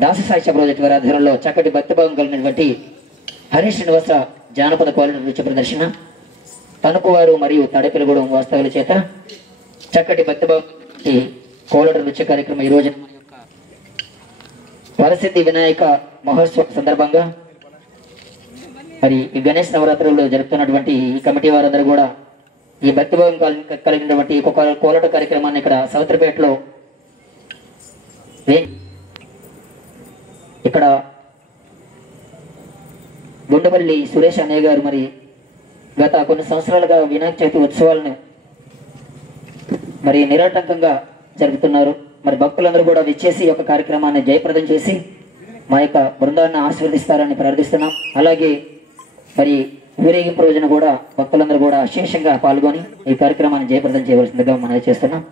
దాస సాహిత్య ప్రాజెక్టు వారి ఆధ్వర్యంలో చక్కటి భక్తిభావం కలిగినటువంటి హరీష్ శ్రీనివాస జానపద కోలాట నృత్య ప్రదర్శన, తణుకువారు మరియు తడపిలగూడెం వాస్తవుల చేత చక్కటి భక్తిభావం కోలాట నృత్య కార్యక్రమం ఈ రోజు వరసిద్ధి వినాయక మహోత్సవం సందర్భంగా మరి ఈ గణేష్ నవరాత్రుల్లో జరుపుతున్నటువంటి ఈ కమిటీ వారందరూ కూడా ఈ భక్తిభావం కలిగినటువంటి కోలాట కార్యక్రమాన్ని ఇక్కడ సవత్రపేటలో ఇక్కడ గుండపల్లి సురేష్ అన్నయ్య గారు మరి గత కొన్ని సంవత్సరాలుగా వినాయక చవితి ఉత్సవాలను మరి నిరాటంకంగా జరుపుతున్నారు. మరి భక్తులందరూ కూడా విచ్చేసి ఈ యొక్క కార్యక్రమాన్ని జయప్రదం చేసి మా యొక్క బృందాన్ని ఆశీర్వదిస్తారని ప్రార్థిస్తున్నాం. అలాగే మరి ఊరేగింపు రోజున కూడా భక్తులందరూ కూడా అశేషంగా పాల్గొని ఈ కార్యక్రమాన్ని జయప్రదం చేయవలసిందిగా మనం చేస్తున్నాం.